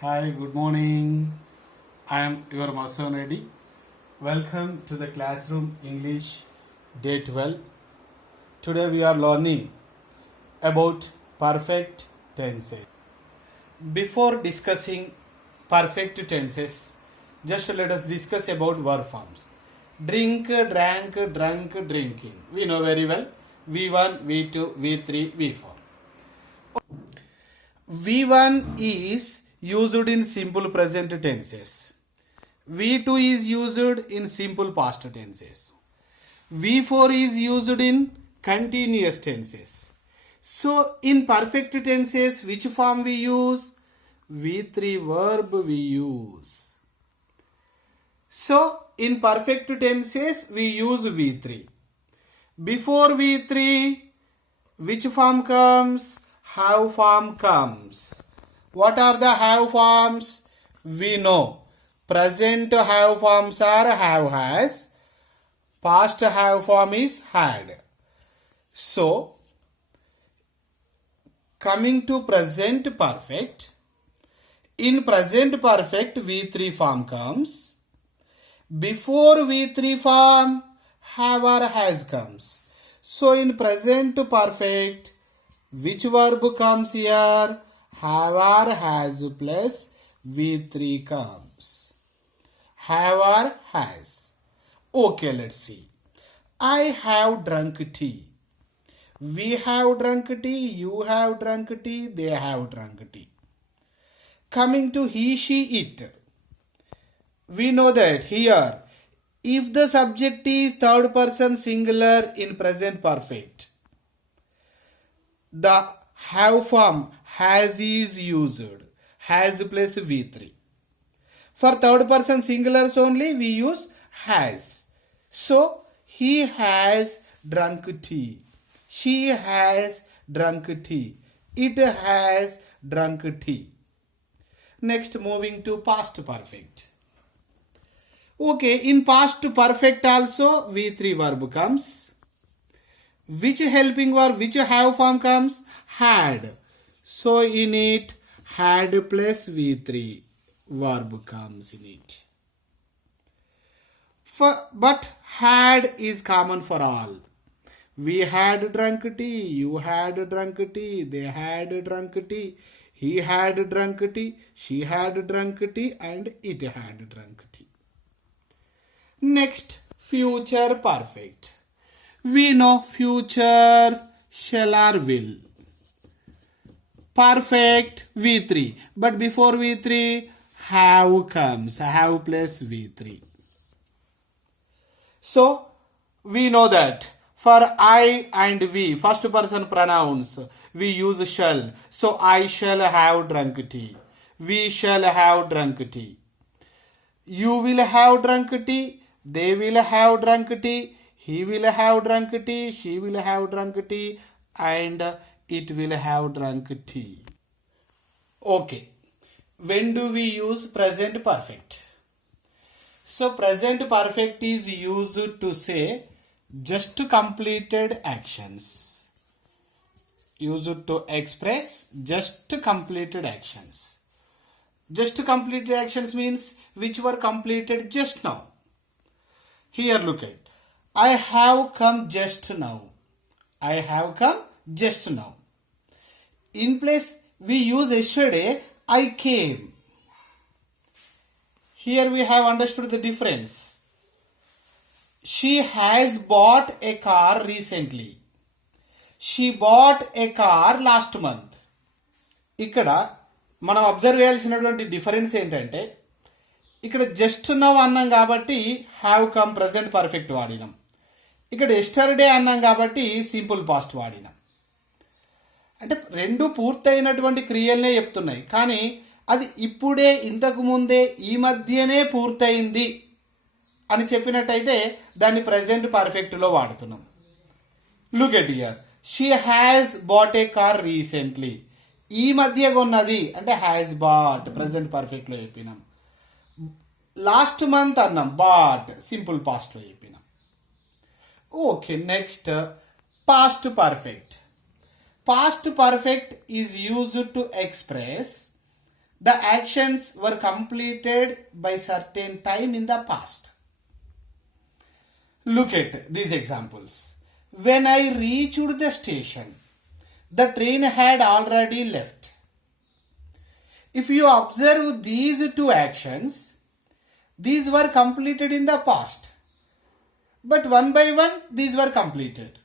Hi, good morning. I am your Masan Reddy. Welcome to the classroom English day 12. Today we are learning about perfect tenses. Before discussing perfect tenses, just let us discuss about verb forms. Drink, drank, drunk, drinking. We know very well. V1, V2, V3, V4. V1 is used in simple present tenses. V2 is used in simple past tenses. V4 is used in continuous tenses. So in perfect tenses, which form we use? V3 verb we use. So in perfect tenses, we use V3. Before V3, which form comes? Have form comes. What are the have forms? We know. Present have forms are have has. Past have form is had. So, coming to present perfect. In present perfect, V3 form comes. Before V3 form, have or has comes. So, in present perfect, which verb comes here? Have or has plus V3 comes. Have or has. Okay, let's see. I have drunk tea. We have drunk tea. You have drunk tea. They have drunk tea. Coming to he, she, it. We know that here, if the subject is third person singular in present perfect, the have form has is used. Has plus V3. For third person singulars only we use has. So he has drunk tea. She has drunk tea. It has drunk tea. Next, moving to past perfect. Okay, in past perfect also V3 verb comes. Which helping verb, which have form comes? Had. So in it, had plus V3 verb comes in it. But had is common for all. We had drunk tea, you had drunk tea, they had drunk tea, he had drunk tea, she had drunk tea, and it had drunk tea. Next, future perfect. We know future shall or will. Perfect V3. But before V3, have comes. Have plus V3. So, we know that for I and we, first person pronouns, we use shall. So, I shall have drunk tea. We shall have drunk tea. You will have drunk tea. They will have drunk tea. He will have drunk tea. She will have drunk tea. And it will have drunk tea. Okay. When do we use present perfect? So present perfect is used to say just completed actions. Used to express just completed actions. Just completed actions means which were completed just now. Here look at. I have come just now. I have come just now. In place we use yesterday, I came. Here we have understood the difference. She has bought a car recently. She bought a car last month. ఇక్కడ మనం అబ్జర్వ్ చేయాల్సినటువంటి డిఫరెన్స్ ఏంటంటే ఇక్కడ just now అన్నాం కాబట్టి have come present perfect వాడినాం. ఇక్కడ ఎస్టర్డే అన్నాం కాబట్టి సింపుల్ పాస్ట్ వాడినాం. అంటే రెండు పూర్తయినటువంటి క్రియలనే చెప్తున్నాయి, కానీ అది ఇప్పుడే, ఇంతకు ముందే, ఈ మధ్యనే పూర్తయింది అని చెప్పినట్టయితే దాన్ని ప్రజెంట్ పర్ఫెక్ట్లో వాడుతున్నాం. Look at here. She has bought a car recently. ఈ మధ్య కొన్నది అంటే హ్యాస్ బాట్, ప్రజెంట్ పర్ఫెక్ట్లో చెప్పినాం. లాస్ట్ మంత్ అన్నాం, బాట్, సింపుల్ పాస్ట్లో చెప్పినాం. Okay, next past perfect. Past perfect is used to express The actions were completed by certain time in the past. Look at these examples. When I reached the station, the train had already left. If you observe these two actions, these were completed in the past. But one by one, these were completed.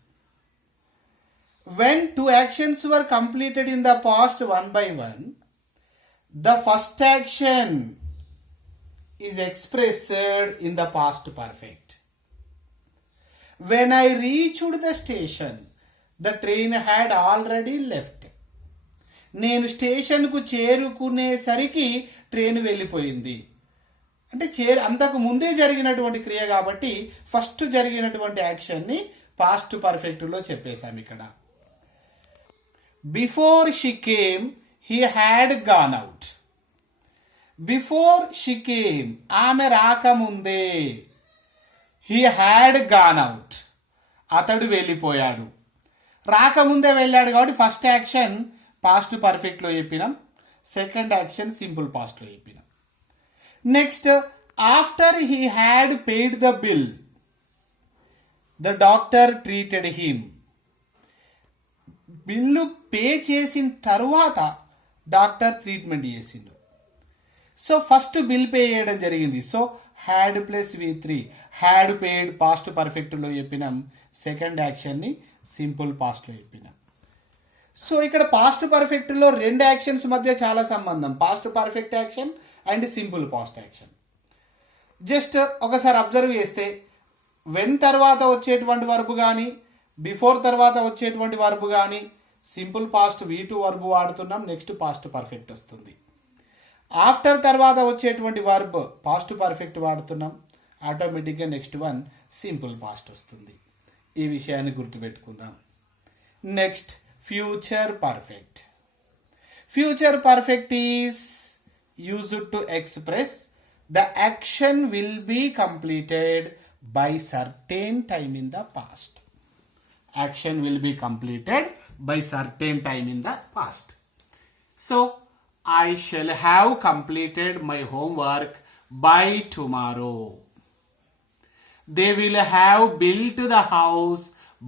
When two actions were completed in the past one by one, the first action is expressed in the past perfect. When I reached the station, the train had already left. నేను స్టేషన్కు చేరుకునేసరికి ట్రైన్ వెళ్ళిపోయింది. అంటే అంతకు ముందే జరిగినటువంటి క్రియ కాబట్టి ఫస్ట్ జరిగినటువంటి యాక్షన్ని పాస్ట్ పర్ఫెక్ట్లో చెప్పేశాం ఇక్కడ. Before she came he had gone out. Before she came ఆమె రాకముందే, హీ హ్యాడ్ గాన్ అవుట్ అతడు వెళ్ళిపోయాడు. రాకముందే వెళ్ళాడు కాబట్టి ఫస్ట్ యాక్షన్ పాస్ట్ పర్ఫెక్ట్లో చెప్పినాం, సెకండ్ యాక్షన్ సింపుల్ పాస్ట్లో చెప్పినాం. Next, after he had paid the bill, the doctor treated him. Bill pay చేసిన తర్వాత డాక్టర్ ట్రీట్మెంట్ చేసిండు. సో ఫస్ట్ బిల్ పే చేయడం జరిగింది. So had plus V3, had paid past పర్ఫెక్ట్లో చెప్పినాం, సెకండ్ యాక్షన్ని సింపుల్ పాస్ట్లో చెప్పినాం. సో ఇక్కడ పాస్ట్ పర్ఫెక్ట్లో రెండు యాక్షన్స్ మధ్య చాలా సంబంధం, past perfect action and simple past action. Just ఒకసారి అబ్జర్వ్ చేస్తే వెన్ తర్వాత వచ్చేటువంటి వర్బ్ కానీ బిఫోర్ తర్వాత వచ్చేటువంటి వర్బ్ కానీ సింపుల్ పాస్ట్ V2 వర్బ్ వాడుతున్నాం, నెక్స్ట్ పాస్ట్ పర్ఫెక్ట్ వస్తుంది. ఆఫ్టర్ తర్వాత వచ్చేటువంటి వర్బ్ పాస్ట్ పర్ఫెక్ట్ వాడుతున్నాం, ఆటోమేటిక్గా నెక్స్ట్ వన్ సింపుల్ పాస్ట్ వస్తుంది. ఈ విషయాన్ని గుర్తుపెట్టుకుందాం. Next, future perfect. Future perfect is used to express the action will be completed by certain time in the past. Action will be completed by certain time in the past. So, I shall have completed my homework by tomorrow. They will have built the house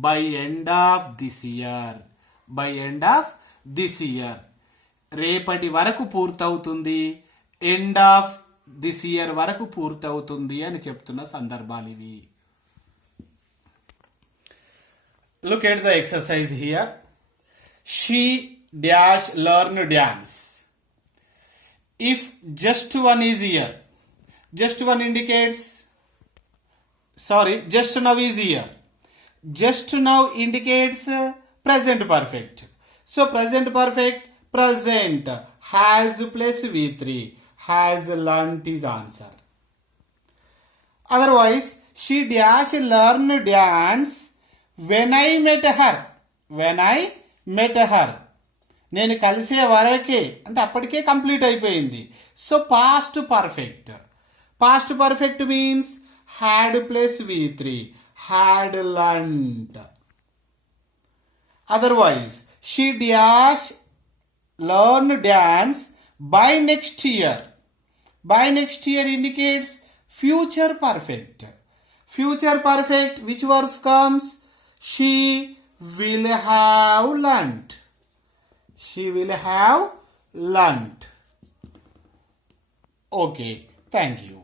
by end of this year. By end of this year. రేపటి వరకు పూర్తవుతుంది, end of this year వరకు పూర్తవుతుంది అని చెప్తున్న సందర్భాలు ఇవి. Look at the exercise here. She dash learn dance. If just one is here, just one indicates, just now is here. Just now indicates present perfect. So present perfect, present has plus V3, has learnt is answer. Otherwise, she dash learn dance when I met her. When I met her. నేను కలిసే వరకే అంటే అప్పటికే కంప్లీట్ అయిపోయింది. So past perfect. Past perfect means had plus V3, had learned. Otherwise she dash learn dance by next year. By next year indicates future perfect. Future perfect, which verb comes? She will have learnt. She will have learnt. Okay, thank you.